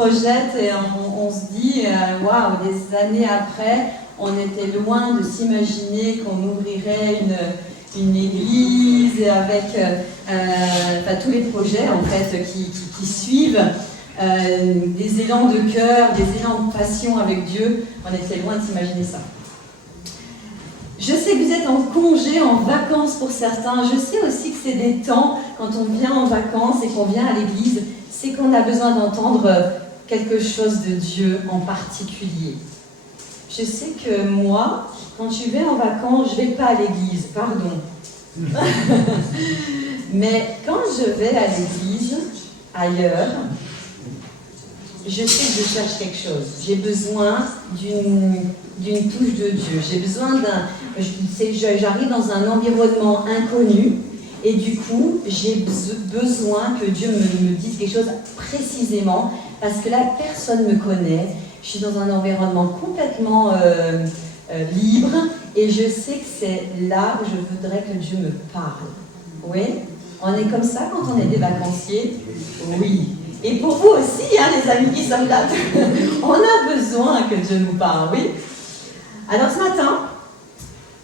projette et on se dit, waouh, des années après, on était loin de s'imaginer qu'on ouvrirait une église avec tous les projets en fait qui suivent, des élans de cœur, des élans de passion avec Dieu. On était loin de s'imaginer ça. Je sais que vous êtes en congé, en vacances pour certains. Je sais aussi que c'est des temps, quand on vient en vacances et qu'on vient à l'église, c'est qu'on a besoin d'entendre quelque chose de Dieu en particulier. Je sais que moi, quand je vais en vacances, je ne vais pas à l'église, pardon. Mais quand je vais à l'église, ailleurs, je sais que je cherche quelque chose. J'ai besoin d'une touche de Dieu. J'ai besoin j'arrive dans un environnement inconnu et du coup, j'ai besoin que Dieu me dise quelque chose précisément parce que là, personne ne me connaît. Je suis dans un environnement complètement libre et je sais que c'est là où je voudrais que Dieu me parle. Oui? On est comme ça quand on est des vacanciers? Oui. Et pour vous aussi, hein, les amis qui sont là, on a besoin que Dieu nous parle, oui. Alors ce matin,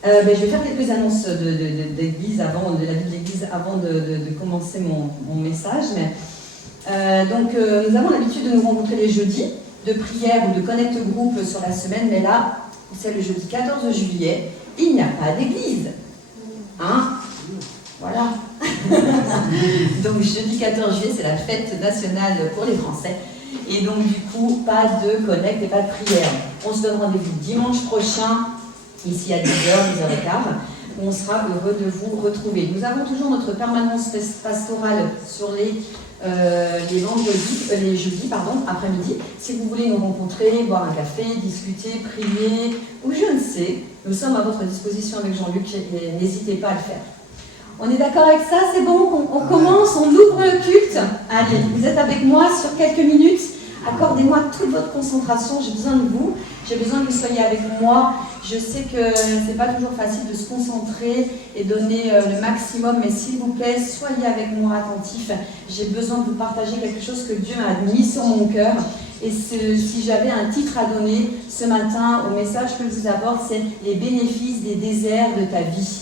je vais faire quelques annonces d'église avant, de la vie de l'église avant de commencer mon message. Mais, nous avons l'habitude de nous rencontrer les jeudis, de prière ou de connect group sur la semaine, mais là, c'est le jeudi 14 juillet, il n'y a pas d'église. Hein? Voilà. Donc jeudi 14 juillet, c'est la fête nationale pour les Français. Et donc du coup, pas de connect et pas de prière. On se donne rendez-vous dimanche prochain, ici à 10h, 10h15, où on sera heureux de vous retrouver. Nous avons toujours notre permanence pastorale sur les jeudis, après-midi. Si vous voulez nous rencontrer, boire un café, discuter, prier, ou je ne sais, nous sommes à votre disposition avec Jean-Luc et n'hésitez pas à le faire. On est d'accord avec ça? C'est bon? On commence, on ouvre le culte. Allez, vous êtes avec moi sur quelques minutes. Accordez-moi toute votre concentration, j'ai besoin de vous. J'ai besoin que vous soyez avec moi. Je sais que c'est pas toujours facile de se concentrer et donner le maximum, mais s'il vous plaît, soyez avec moi attentifs. J'ai besoin de vous partager quelque chose que Dieu m'a mis sur mon cœur. Et si j'avais un titre à donner ce matin au message que je vous apporte, c'est les bénéfices des déserts de ta vie.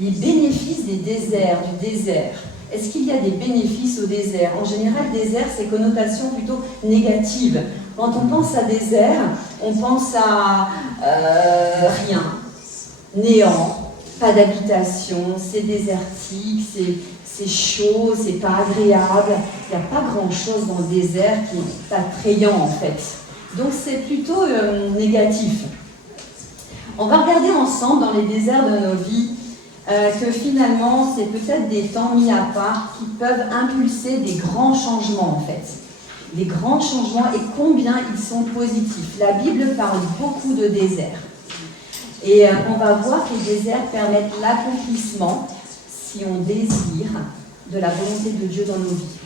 Les bénéfices des déserts, du désert. Est-ce qu'il y a des bénéfices au désert? En général, désert, c'est connotation plutôt négative. Quand on pense à désert, on pense à rien, néant, pas d'habitation, c'est désertique, c'est chaud, c'est pas agréable. Il n'y a pas grand-chose dans le désert qui est attrayant en fait. Donc c'est plutôt négatif. On va regarder ensemble dans les déserts de nos vies que finalement, c'est peut-être des temps mis à part qui peuvent impulser des grands changements en fait. Des grands changements et combien ils sont positifs. La Bible parle beaucoup de déserts. Et on va voir que les déserts permettent l'accomplissement, si on désire, de la volonté de Dieu dans nos vies.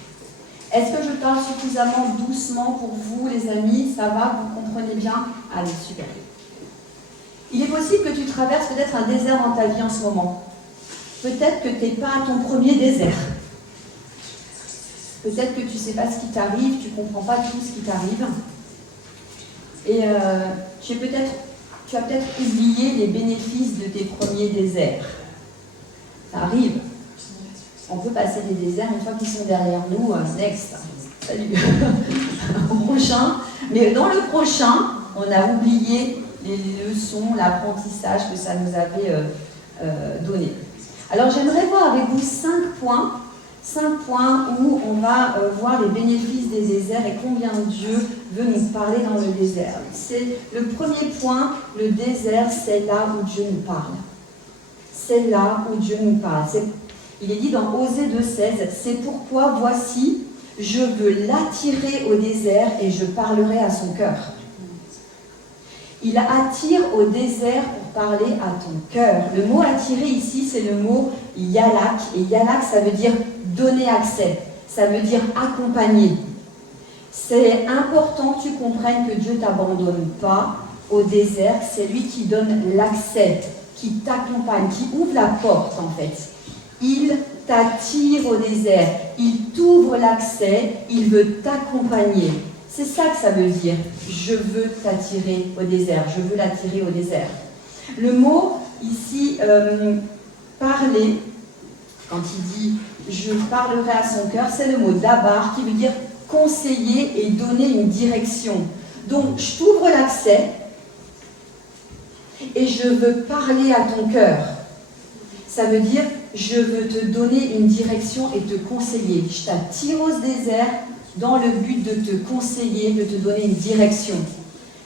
Est-ce que je parle suffisamment doucement pour vous, les amis? Ça va? Vous comprenez bien? Allez, super. Il est possible que tu traverses peut-être un désert dans ta vie en ce moment. Peut-être que tu n'es pas à ton premier désert. Peut-être que tu ne sais pas ce qui t'arrive, tu ne comprends pas tout ce qui t'arrive. Et tu as peut-être oublié les bénéfices de tes premiers déserts. Ça arrive. On peut passer des déserts une fois qu'ils sont derrière nous. Next. Salut. Au prochain. Mais dans le prochain, on a oublié les leçons, l'apprentissage que ça nous avait donné. Alors j'aimerais voir avec vous 5 points où on va voir les bénéfices des déserts et combien Dieu veut nous parler dans le désert. C'est le premier point, le désert, c'est là où Dieu nous parle. C'est là où Dieu nous parle. Il est dit dans Osée 2,16, c'est pourquoi voici, je veux l'attirer au désert et je parlerai à son cœur. Il attire au désert pour parler à ton cœur. Le mot attirer ici, c'est le mot yalak. Et yalak, ça veut dire donner accès. Ça veut dire accompagner. C'est important que tu comprennes que Dieu ne t'abandonne pas au désert. C'est lui qui donne l'accès, qui t'accompagne, qui ouvre la porte en fait. Il t'attire au désert. Il t'ouvre l'accès, il veut t'accompagner. C'est ça que ça veut dire. Je veux t'attirer au désert. Je veux l'attirer au désert. Le mot ici, parler, quand il dit « je parlerai à son cœur », c'est le mot dabar qui veut dire conseiller et donner une direction. Donc, je t'ouvre l'accès et je veux parler à ton cœur. Ça veut dire je veux te donner une direction et te conseiller. Je t'attire au désert dans le but de te conseiller, de te donner une direction.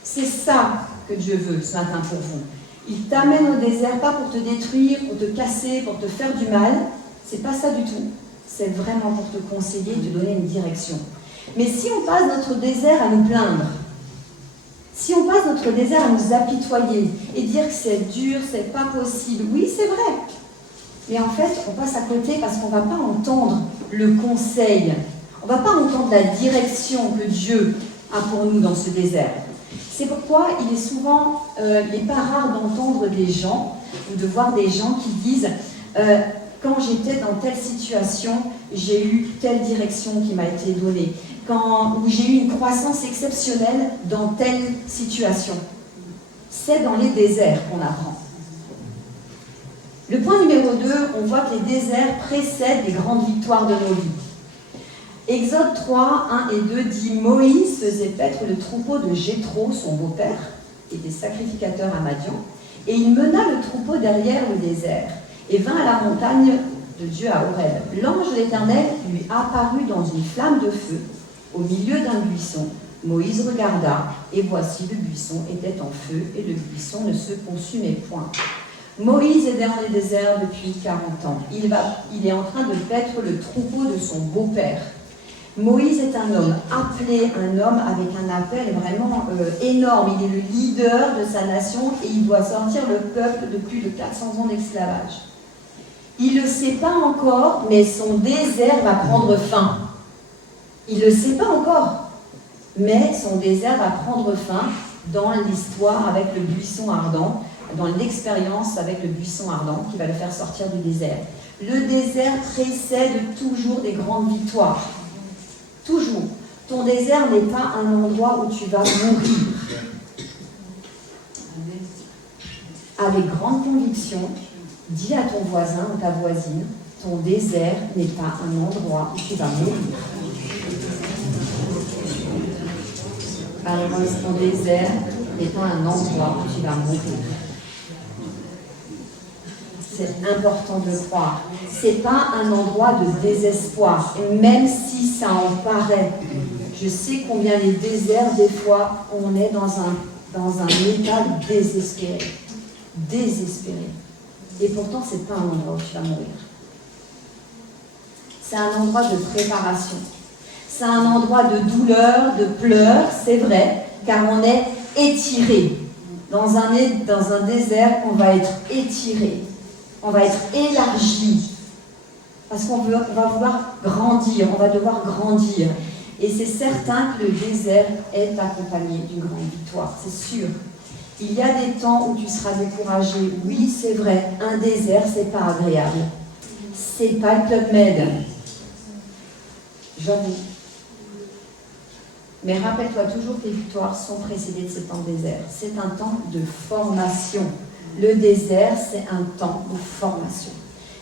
C'est ça que Dieu veut ce matin pour vous. Il t'amène au désert, pas pour te détruire, pour te casser, pour te faire du mal. C'est pas ça du tout. C'est vraiment pour te conseiller et te donner une direction. Mais si on passe notre désert à nous plaindre, si on passe notre désert à nous apitoyer et dire que c'est dur, c'est pas possible, oui, c'est vrai. Mais en fait, on passe à côté parce qu'on ne va pas entendre le conseil. On ne va pas entendre la direction que Dieu a pour nous dans ce désert. C'est pourquoi il est souvent, il n'est pas rare d'entendre des gens ou de voir des gens qui disent quand j'étais dans telle situation, j'ai eu telle direction qui m'a été donnée. Où j'ai eu une croissance exceptionnelle dans telle situation. C'est dans les déserts qu'on apprend. Le point numéro 2, on voit que les déserts précèdent les grandes victoires de nos vies. Exode 3, 1 et 2 dit « Moïse faisait paître le troupeau de Jéthro, son beau-père, qui était sacrificateur à Madian, et il mena le troupeau derrière le désert, et vint à la montagne de Dieu à Horeb. L'ange de l'Éternel lui apparut dans une flamme de feu, au milieu d'un buisson. Moïse regarda, et voici le buisson était en feu, et le buisson ne se consumait point. » Moïse est dans les déserts depuis 40 ans. Il est en train de paître le troupeau de son beau-père. Moïse est un homme appelé, un homme avec un appel vraiment énorme. Il est le leader de sa nation et il doit sortir le peuple de plus de 400 ans d'esclavage. Il ne le sait pas encore, mais son désert va prendre fin. Il ne le sait pas encore, mais son désert va prendre fin dans l'histoire avec le buisson ardent, dans l'expérience avec le buisson ardent qui va le faire sortir du désert. Le désert précède toujours des grandes victoires. Toujours. Ton désert n'est pas un endroit où tu vas mourir. Avec grande conviction, dis à ton voisin ou ta voisine, ton désert n'est pas un endroit où tu vas mourir. Alors, ton désert n'est pas un endroit où tu vas mourir. C'est important de le croire. Ce n'est pas un endroit de désespoir, et même si ça en paraît. Je sais combien les déserts, des fois, on est dans un état désespéré. Désespéré. Et pourtant, ce n'est pas un endroit où tu vas mourir. C'est un endroit de préparation. C'est un endroit de douleur, de pleurs, c'est vrai, car on est étiré. Dans un désert, on va être étiré. On va être élargi. Parce qu'on va vouloir grandir, on va devoir grandir. Et c'est certain que le désert est accompagné d'une grande victoire, c'est sûr. Il y a des temps où tu seras découragé. Oui, c'est vrai, un désert, c'est pas agréable. C'est pas le Club Med. J'avoue. Mais rappelle-toi toujours que tes victoires sont précédées de ce temps de désert. C'est un temps de formation. Le désert, c'est un temps de formation.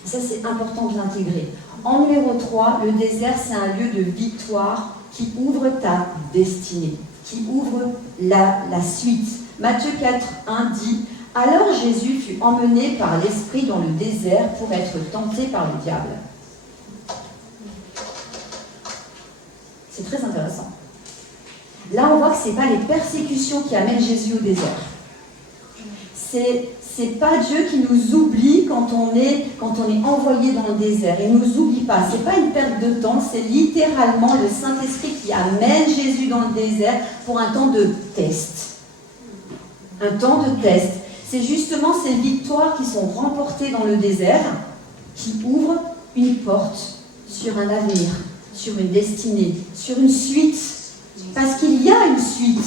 Et ça, c'est important de l'intégrer. En numéro 3, le désert, c'est un lieu de victoire qui ouvre ta destinée, qui ouvre la suite. Matthieu 4, 1 dit « Alors Jésus fut emmené par l'Esprit dans le désert pour être tenté par le diable. » C'est très intéressant. Là, on voit que ce n'est pas les persécutions qui amènent Jésus au désert. C'est pas Dieu qui nous oublie quand on est envoyé dans le désert. Il ne nous oublie pas. Ce n'est pas une perte de temps, c'est littéralement le Saint-Esprit qui amène Jésus dans le désert pour un temps de test. Un temps de test. C'est justement ces victoires qui sont remportées dans le désert qui ouvrent une porte sur un avenir, sur une destinée, sur une suite. Parce qu'il y a une suite.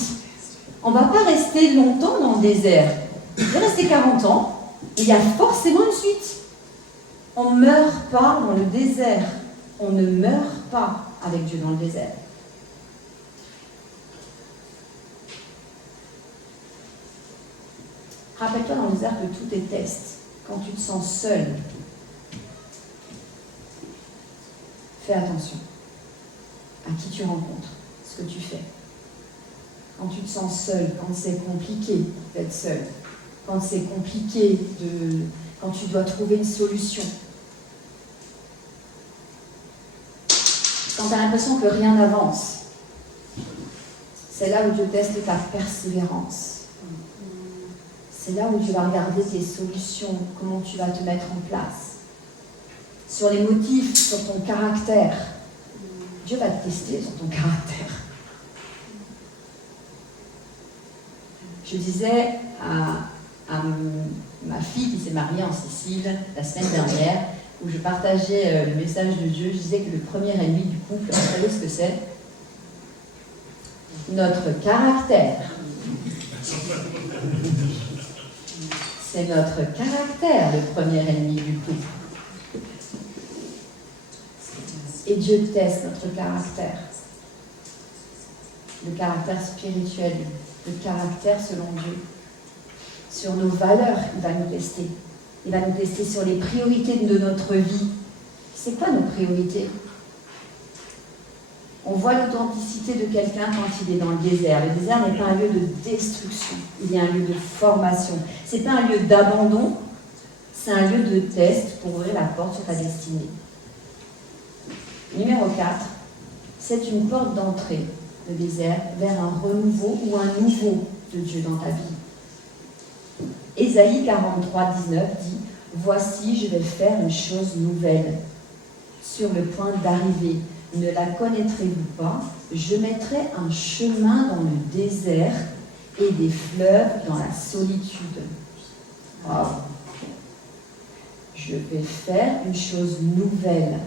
On ne va pas rester longtemps dans le désert. Il va rester 40 ans, et il y a forcément une suite. On ne meurt pas dans le désert. On ne meurt pas avec Dieu dans le désert. Rappelle-toi dans le désert que tout est test. Quand tu te sens seul, fais attention à qui tu rencontres, ce que tu fais. Quand tu te sens seul, quand c'est compliqué d'être seul, quand c'est compliqué quand tu dois trouver une solution, quand tu as l'impression que rien n'avance, c'est là où Dieu teste ta persévérance. C'est là où tu vas regarder tes solutions, comment tu vas te mettre en place. Sur les motifs, sur ton caractère. Dieu va te tester sur ton caractère. Je disais à ma fille qui s'est mariée en Sicile la semaine dernière, où je partageais le message de Dieu, je disais que le premier ennemi du couple, vous savez ce que c'est? Notre caractère. C'est notre caractère, le premier ennemi du couple. Et Dieu teste notre caractère. Le caractère spirituel, le caractère selon Dieu. Sur nos valeurs, il va nous tester. Il va nous tester sur les priorités de notre vie. C'est quoi nos priorités? On voit l'authenticité de quelqu'un quand il est dans le désert. Le désert n'est pas un lieu de destruction, il est un lieu de formation. Ce n'est pas un lieu d'abandon, c'est un lieu de test pour ouvrir la porte sur ta destinée. Numéro 4, c'est une porte d'entrée, le désert, vers un renouveau ou un nouveau de Dieu dans ta vie. Ésaïe 43, 19 dit « Voici, je vais faire une chose nouvelle, sur le point d'arriver. Ne la connaîtrez-vous pas? Je mettrai un chemin dans le désert et des fleuves dans la solitude. » Wow. Je vais faire une chose nouvelle.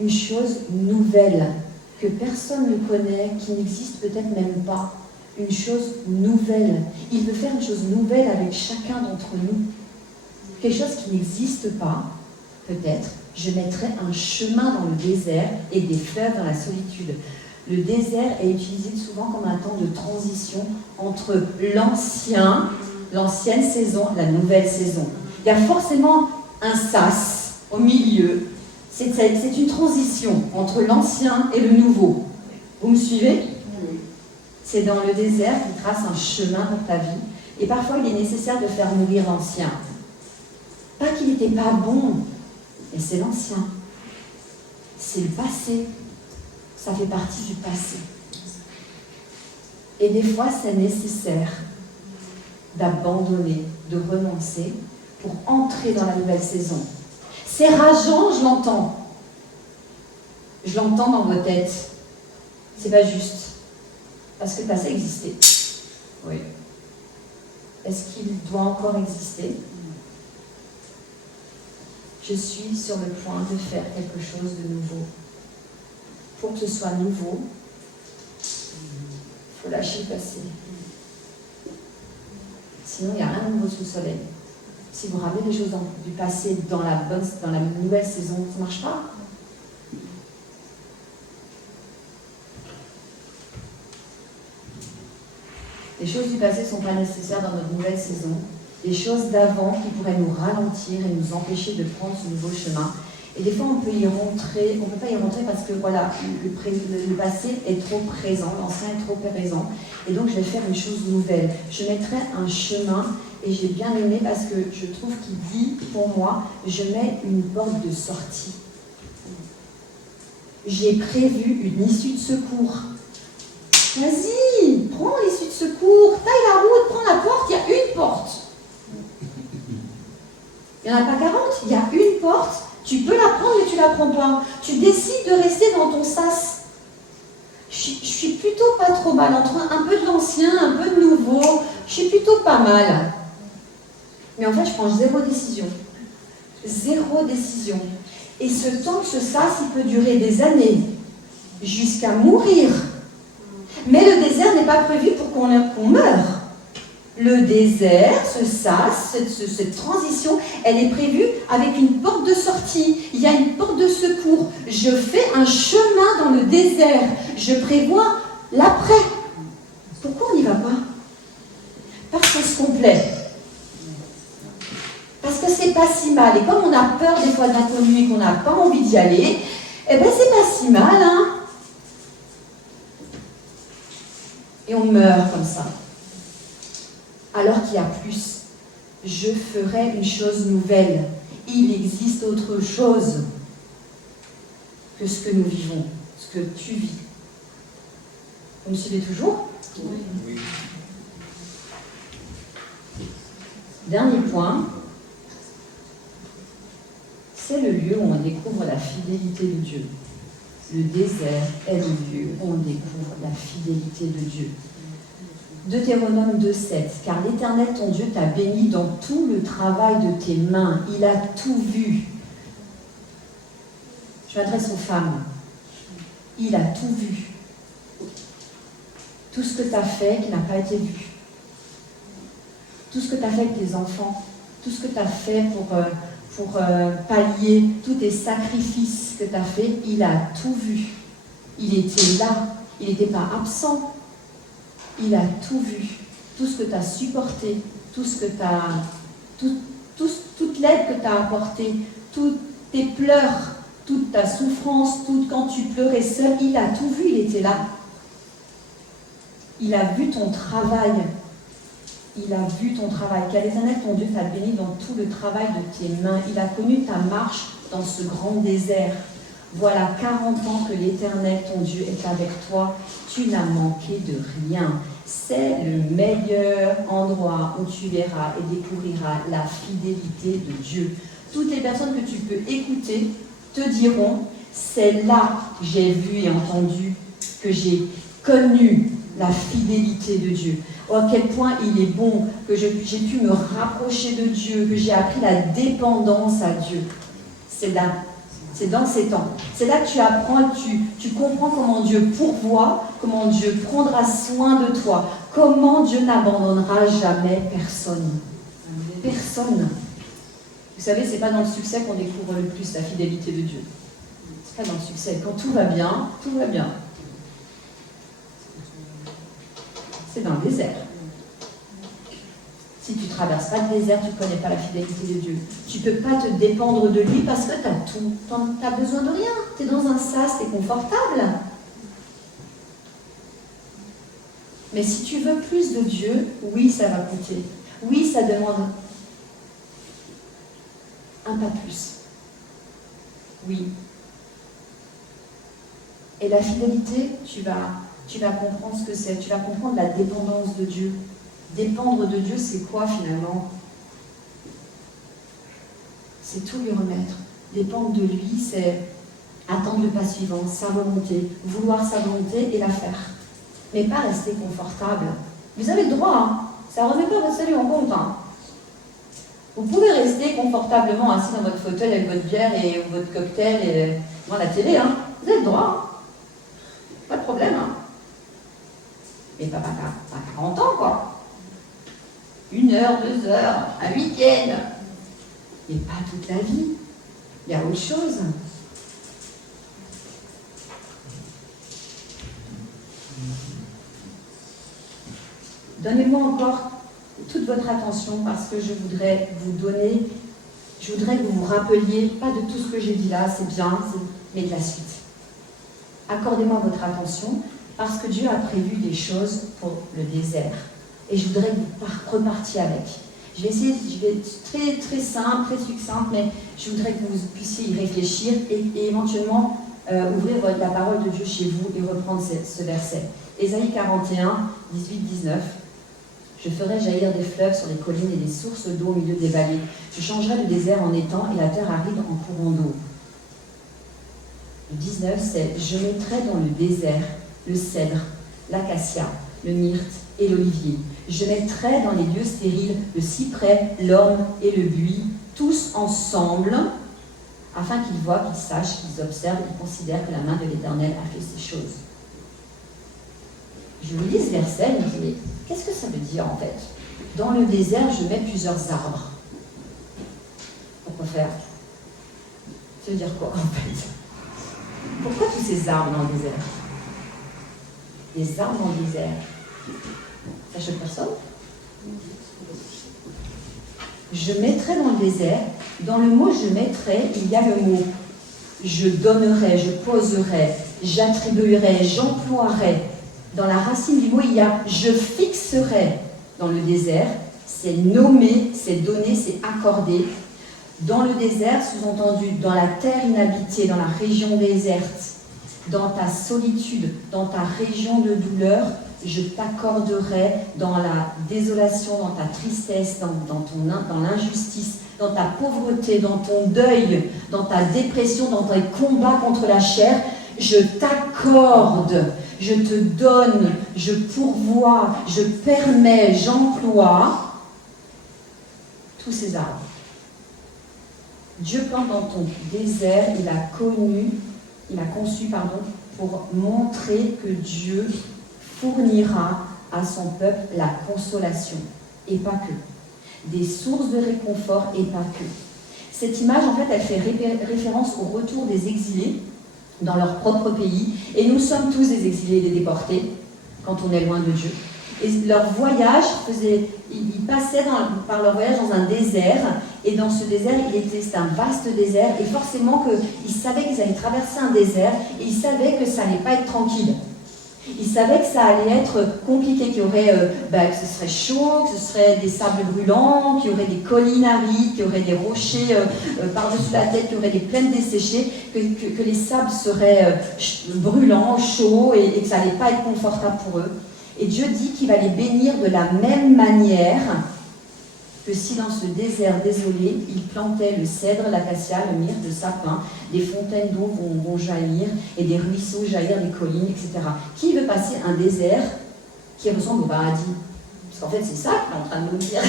Une chose nouvelle que personne ne connaît, qui n'existe peut-être même pas. Une chose nouvelle. Il veut faire une chose nouvelle avec chacun d'entre nous. Quelque chose qui n'existe pas, peut-être. Je mettrai un chemin dans le désert et des fleuves dans la solitude. Le désert est utilisé souvent comme un temps de transition entre l'ancienne saison et la nouvelle saison. Il y a forcément un sas au milieu. C'est une transition entre l'ancien et le nouveau. Vous me suivez? C'est dans le désert qu'il trace un chemin pour ta vie. Et parfois, il est nécessaire de faire mourir l'ancien. Pas qu'il n'était pas bon, mais c'est l'ancien. C'est le passé. Ça fait partie du passé. Et des fois, c'est nécessaire d'abandonner, de renoncer pour entrer dans la nouvelle saison. C'est rageant, je l'entends. Je l'entends dans vos têtes. C'est pas juste. Parce que le passé existait. Oui. Est-ce qu'il doit encore exister? Je suis sur le point de faire quelque chose de nouveau. Pour que ce soit nouveau, il faut lâcher le passé. Sinon, il n'y a rien de nouveau sous le soleil. Si vous ramenez les choses du passé dans la nouvelle saison, ça ne marche pas. Les choses du passé ne sont pas nécessaires dans notre nouvelle saison. Les choses d'avant qui pourraient nous ralentir et nous empêcher de prendre ce nouveau chemin. Et des fois, on peut y rentrer, on ne peut pas y rentrer parce que voilà, le passé est trop présent, l'ancien est trop présent. Et donc, je vais faire une chose nouvelle. Je mettrai un chemin, et j'ai bien aimé parce que je trouve qu'il dit, pour moi, je mets une porte de sortie. J'ai prévu une issue de secours. Vas-y, prends l'issue de secours, taille la route, prends la porte, il y a une porte. Il n'y en a pas 40, il y a une porte. Tu peux la prendre, mais tu ne la prends pas. Tu décides de rester dans ton sas. Je suis plutôt pas trop mal. Entre un peu de l'ancien, un peu de nouveau, je suis plutôt pas mal. Mais en fait, je prends zéro décision. Zéro décision. Et ce temps, ce sas, il peut durer des années, jusqu'à mourir. Mais le désert n'est pas prévu pour qu'on meure. Le désert, ce sas, cette transition, elle est prévue avec une porte de sortie. Il y a une porte de secours. Je fais un chemin dans le désert. Je prévois l'après. Pourquoi on n'y va pas? Parce qu'on se complaît. Parce que c'est pas si mal. Et comme on a peur des fois de l'inconnu et qu'on n'a pas envie d'y aller, eh bien c'est pas si mal, hein. Et on meurt comme ça. Alors qu'il y a plus. Je ferai une chose nouvelle. Il existe autre chose que ce que nous vivons, ce que tu vis. Vous me suivez toujours? Oui. Dernier point, c'est le lieu où on découvre la fidélité de Dieu. Le désert est le lieu où on découvre la fidélité de Dieu. Deutéronome 2,7. Car l'Éternel ton Dieu t'a béni dans tout le travail de tes mains. Il a tout vu. Je m'adresse aux femmes. Il a tout vu. Tout ce que tu as fait qui n'a pas été vu. Tout ce que tu as fait avec tes enfants. Tout ce que tu as fait pour pallier tous tes sacrifices que tu as fait. Il a tout vu. Il était là. Il n'était pas absent. Il a tout vu, tout ce que tu as supporté, tout ce que tu as, toute l'aide que tu as apportée, tous tes pleurs, toute ta souffrance, quand tu pleurais seul, il a tout vu, il était là. Il a vu ton travail. Il a vu ton travail. Car l'Éternel, ton Dieu, t'a béni dans tout le travail de tes mains. Il a connu ta marche dans ce grand désert. Voilà 40 ans que l'Éternel, ton Dieu, est avec toi. Tu n'as manqué de rien. C'est le meilleur endroit où tu verras et découvriras la fidélité de Dieu. Toutes les personnes que tu peux écouter te diront, c'est là que j'ai vu et entendu, que j'ai connu la fidélité de Dieu. Oh, à quel point il est bon, que j'ai pu me rapprocher de Dieu, que j'ai appris la dépendance à Dieu. C'est là. C'est dans ces temps. C'est là que tu apprends, tu comprends comment Dieu pourvoit, comment Dieu prendra soin de toi, comment Dieu n'abandonnera jamais personne. Personne. Vous savez, c'est pas dans le succès qu'on découvre le plus la fidélité de Dieu. C'est pas dans le succès. Quand tout va bien, tout va bien. C'est dans le désert. Si tu ne traverses pas le désert, tu ne connais pas la fidélité de Dieu. Tu ne peux pas te dépendre de lui parce que tu as tout. Tu n'as besoin de rien. Tu es dans un sas, tu es confortable. Mais si tu veux plus de Dieu, oui, ça va coûter. Oui, ça demande un pas plus. Oui. Et la fidélité, tu vas comprendre ce que c'est. Tu vas comprendre la dépendance de Dieu. Dépendre de Dieu, c'est quoi finalement? C'est tout lui remettre. Dépendre de lui, c'est attendre le pas suivant, sa volonté, vouloir sa volonté et la faire. Mais pas rester confortable. Vous avez le droit, hein. Ça ne remet pas votre salut en compte. Hein. Vous pouvez rester confortablement assis dans votre fauteuil avec votre bière et votre cocktail et devant la télé. Hein. Vous avez le droit. Hein. Pas de problème. Hein. Mais pas 40 ans, quoi. 1 heure, 2 heures, un week-end. Mais pas toute la vie. Il y a autre chose. Donnez-moi encore toute votre attention parce que je voudrais que vous vous rappeliez, pas de tout ce que j'ai dit là, c'est bien, mais de la suite. Accordez-moi votre attention parce que Dieu a prévu des choses pour le désert. Et je voudrais que vous repartiez avec. Je vais être très, très simple, très succincte, mais je voudrais que vous puissiez y réfléchir et éventuellement ouvrir la parole de Dieu chez vous et reprendre ce verset. Ésaïe 41, 18, 19. Je ferai jaillir des fleuves sur les collines et des sources d'eau au milieu des vallées. Je changerai le désert en étang et la terre aride en courant d'eau. Le 19, c'est « Je mettrai dans le désert le cèdre, l'acacia, le myrte et l'olivier. Je mettrai dans les lieux stériles le cyprès, l'orme et le buis, tous ensemble, afin qu'ils voient, qu'ils sachent, qu'ils observent et qu'ils considèrent que la main de l'Éternel a fait ces choses. » Je vous lis ce verset et je me dis, mais qu'est-ce que ça veut dire en fait? Dans le désert, je mets plusieurs arbres. Pourquoi faire? Ça veut dire quoi en fait? Pourquoi tous ces arbres dans le désert? Des arbres dans le désert. Ça choque personne? Je mettrai dans le désert, dans le mot je mettrai, il y a le mot je donnerai, je poserai, j'attribuerai, j'emploierai. Dans la racine du mot, il y a je fixerai dans le désert, c'est nommé, c'est donné, c'est accordé. Dans le désert, sous-entendu, dans la terre inhabitée, dans la région déserte, dans ta solitude, dans ta région de douleur, je t'accorderai dans la désolation, dans ta tristesse, dans l'injustice, dans ta pauvreté, dans ton deuil, dans ta dépression, dans tes combats contre la chair, je t'accorde, je te donne, je pourvois, je permets, j'emploie tous ces arbres. Dieu plante dans ton désert, il a conçu pour montrer que Dieu fournira à son peuple la consolation, et pas que. Des sources de réconfort, et pas que. Cette image, en fait, elle fait référence au retour des exilés dans leur propre pays, et nous sommes tous des exilés et des déportés, quand on est loin de Dieu. Et leur voyage ils passaient par leur voyage dans un désert, et dans ce désert, c'était un vaste désert, et forcément qu'ils savaient qu'ils allaient traverser un désert, et ils savaient que ça n'allait pas être tranquille. Ils savaient que ça allait être compliqué, qu'il y aurait, que ce serait chaud, que ce serait des sables brûlants, qu'il y aurait des collines arides, qu'il y aurait des rochers par-dessus la tête, qu'il y aurait des plaines desséchées, que les sables seraient brûlants, chauds, et que ça n'allait pas être confortable pour eux. Et Dieu dit qu'il va les bénir de la même manière que si dans ce désert désolé, il plantait le cèdre, l'acacia, le myrte, le sapin, des fontaines d'eau vont jaillir, et des ruisseaux jaillir des collines, etc. Qui veut passer un désert qui ressemble au paradis? Parce qu'en fait, c'est ça qu'il est en train de nous dire.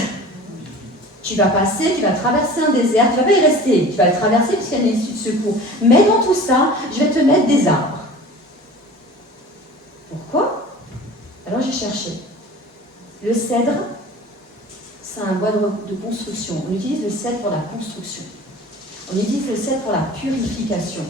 Tu vas traverser un désert, tu ne vas pas y rester, tu vas le traverser puisqu'il y a une issue de secours. Mais dans tout ça, je vais te mettre des arbres. Pourquoi? Alors j'ai cherché. Le cèdre, c'est un bois de construction. On utilise le cèdre pour la construction. On utilise le cèdre pour la purification.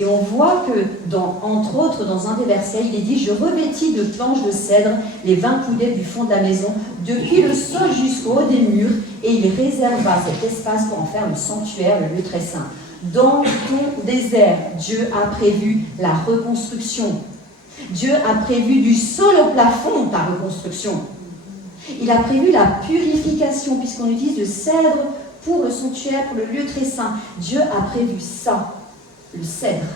Et on voit que, entre autres, dans un des versets, il est dit « Je revêtis de planches de cèdre les 20 coudées du fond de la maison, depuis le sol jusqu'au haut des murs, et il réserva cet espace pour en faire le sanctuaire, le lieu très saint. Dans ton désert, Dieu a prévu la reconstruction. Dieu a prévu du sol au plafond ta reconstruction. Il a prévu la purification, puisqu'on utilise le cèdre pour le sanctuaire, pour le lieu très saint. Dieu a prévu ça, le cèdre,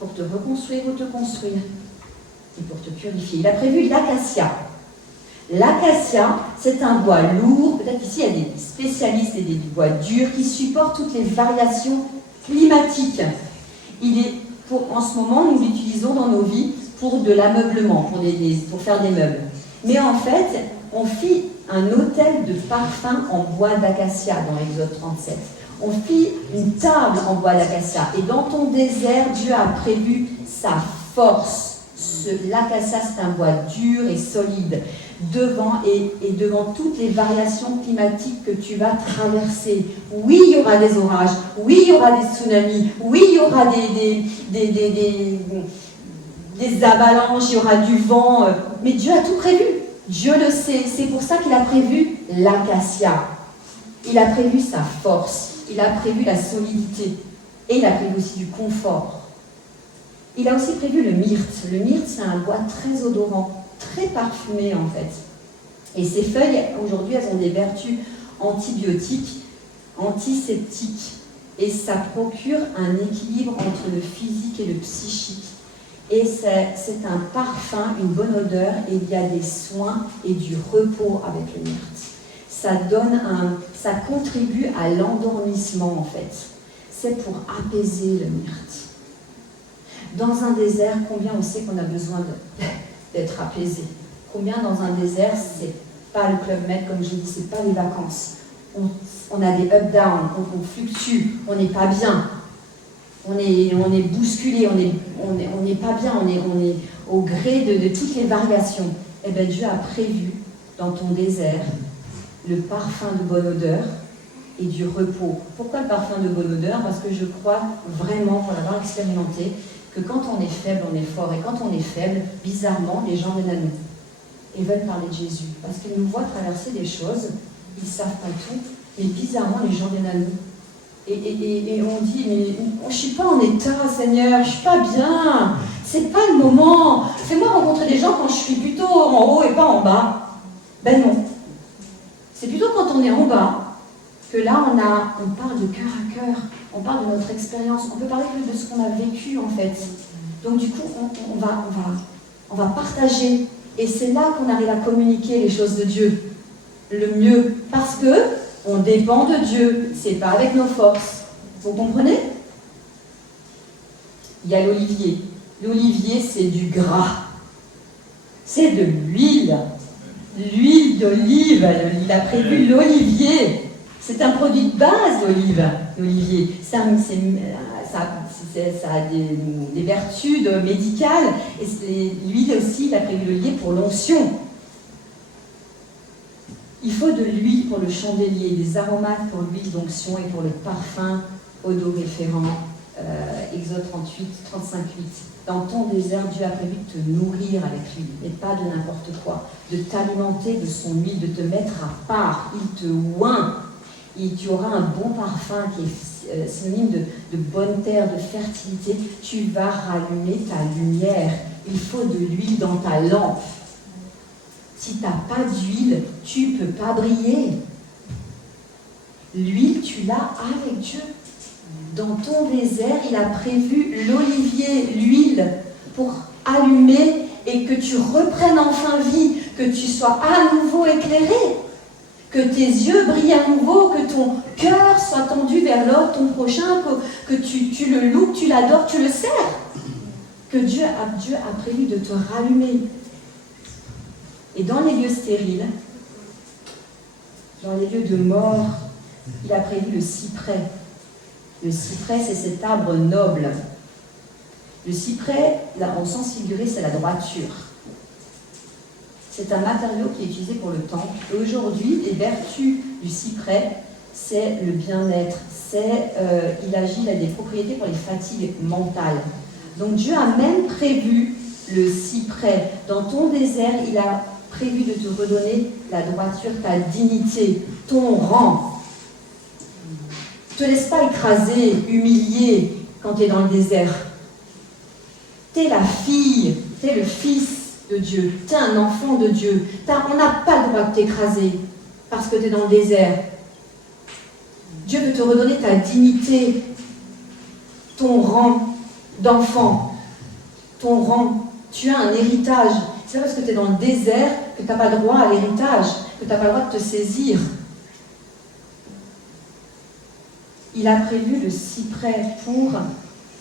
pour te reconstruire ou te construire, et pour te purifier. Il a prévu l'acacia. L'acacia, c'est un bois lourd, peut-être ici il y a des spécialistes et des bois durs qui supportent toutes les variations climatiques. En ce moment, nous l'utilisons dans nos vies pour de l'ameublement, pour faire des meubles. Mais en fait, on fit un autel de parfum en bois d'acacia dans l'Exode 37. On fit une table en bois d'acacia. Et dans ton désert, Dieu a prévu sa force. L'acacia, c'est un bois dur et solide. Devant toutes les variations climatiques que tu vas traverser. Oui, il y aura des orages. Oui, il y aura des tsunamis. Oui, il y aura des avalanches, il y aura du vent. Mais Dieu a tout prévu. Dieu le sait. C'est pour ça qu'il a prévu l'acacia. Il a prévu sa force. Il a prévu la solidité. Et il a prévu aussi du confort. Il a aussi prévu le myrte. Le myrte, c'est un bois très odorant, très parfumé en fait. Et ces feuilles, aujourd'hui, elles ont des vertus antibiotiques, antiseptiques. Et ça procure un équilibre entre le physique et le psychique. Et c'est un parfum, une bonne odeur, et il y a des soins et du repos avec le myrte. Ça contribue à l'endormissement en fait. C'est pour apaiser le myrte. Dans un désert, combien on sait qu'on a besoin d'être apaisé? Combien dans un désert, c'est pas le Club Med, comme je dis, c'est pas les vacances. On a des up-down, on fluctue, on n'est pas bien. On est bousculé, on n'est pas bien, on est au gré de toutes les variations. Eh bien, Dieu a prévu dans ton désert le parfum de bonne odeur et du repos. Pourquoi le parfum de bonne odeur? Parce que je crois vraiment, pour l'avoir expérimenté, que quand on est faible, on est fort. Et quand on est faible, bizarrement, les gens viennent à nous et veulent parler de Jésus. Parce qu'ils nous voient traverser des choses, ils ne savent pas tout, mais bizarrement, les gens viennent à nous. Et on dit, mais je ne suis pas en état, Seigneur, je ne suis pas bien, c'est pas le moment. Fais-moi rencontrer des gens quand je suis plutôt en haut et pas en bas. Ben non. C'est plutôt quand on est en bas que là, on parle de cœur à cœur, on parle de notre expérience, on peut parler de ce qu'on a vécu en fait. Donc du coup, on va partager. Et c'est là qu'on arrive à communiquer les choses de Dieu le mieux. Parce que on dépend de Dieu, c'est pas avec nos forces. Vous comprenez? Il y a l'olivier. L'olivier, c'est du gras. C'est de l'huile. L'huile d'olive. Il a prévu l'olivier. C'est un produit de base, l'olivier. Ça a des vertus médicales. Et l'huile aussi, il a prévu l'olivier pour l'onction. Il faut de l'huile pour le chandelier, des aromates pour l'huile d'onction et pour le parfum odoriférant. Exode 38, 35, 8. Dans ton désert, Dieu a prévu de te nourrir avec l'huile, et pas de n'importe quoi, de t'alimenter de son huile, de te mettre à part. Il te oint. Et tu auras un bon parfum qui est synonyme de bonne terre, de fertilité. Tu vas rallumer ta lumière. Il faut de l'huile dans ta lampe. Si tu n'as pas d'huile, tu ne peux pas briller. L'huile, tu l'as avec Dieu. Dans ton désert, il a prévu l'olivier, l'huile, pour allumer et que tu reprennes enfin vie, que tu sois à nouveau éclairé, que tes yeux brillent à nouveau, que ton cœur soit tendu vers l'autre, ton prochain, que tu le loues, tu l'adores, tu le sers. Que Dieu a prévu de te rallumer. Et dans les lieux stériles, dans les lieux de mort, il a prévu le cyprès. Le cyprès, c'est cet arbre noble. Le cyprès, là, en sens figuré, c'est la droiture. C'est un matériau qui est utilisé pour le temple. Et aujourd'hui, les vertus du cyprès, c'est le bien-être. Il agit, il a des propriétés pour les fatigues mentales. Donc Dieu a même prévu le cyprès. Dans ton désert, il a prévu de te redonner la droiture, ta dignité, ton rang. Ne te laisse pas écraser, humilier quand tu es dans le désert. Tu es la fille, tu es le fils de Dieu, tu es un enfant de Dieu. On n'a pas le droit de t'écraser parce que tu es dans le désert. Dieu veut te redonner ta dignité, ton rang d'enfant, ton rang. Tu as un héritage. C'est pas parce que tu es dans le désert que tu n'as pas le droit à l'héritage, que tu n'as pas le droit de te saisir. Il a prévu le cyprès pour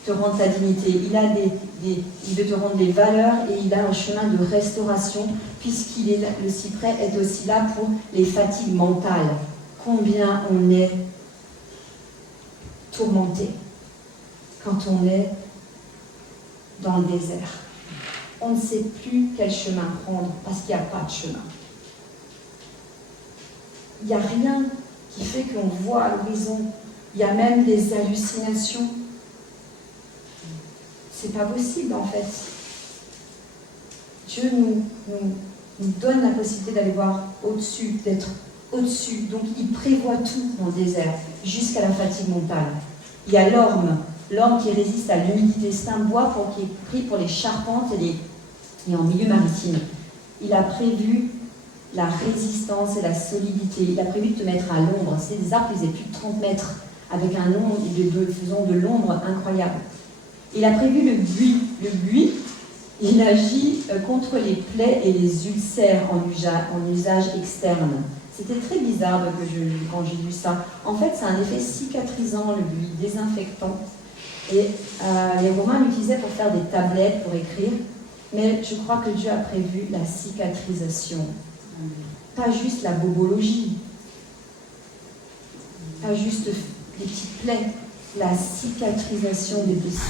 te rendre ta dignité. Il veut te rendre des valeurs et il a un chemin de restauration le cyprès est aussi là pour les fatigues mentales. Combien on est tourmenté quand on est dans le désert. On ne sait plus quel chemin prendre parce qu'il n'y a pas de chemin. Il n'y a rien qui fait qu'on voit à l'horizon. Il y a même des hallucinations. C'est pas possible en fait. Dieu nous donne la possibilité d'aller voir au-dessus, d'être au-dessus. Donc il prévoit tout dans le désert, jusqu'à la fatigue mentale. Il y a l'orme qui résiste à l'humidité. C'est un bois qui est pris pour les charpentes et en milieu maritime. Il a prévu la résistance et la solidité. Il a prévu de te mettre à l'ombre. C'est des arbres qui faisaient plus de 30 mètres, avec un ombre faisant de l'ombre incroyable. Il a prévu le buis. Le buis, il agit contre les plaies et les ulcères en usage externe. C'était très bizarre quand j'ai lu ça. En fait, c'est un effet cicatrisant, le buis, désinfectant. Et les Romains l'utilisaient pour faire des tablettes, pour écrire. Mais je crois que Dieu a prévu la cicatrisation. Pas juste la bobologie. Pas juste les petites plaies. La cicatrisation des blessures.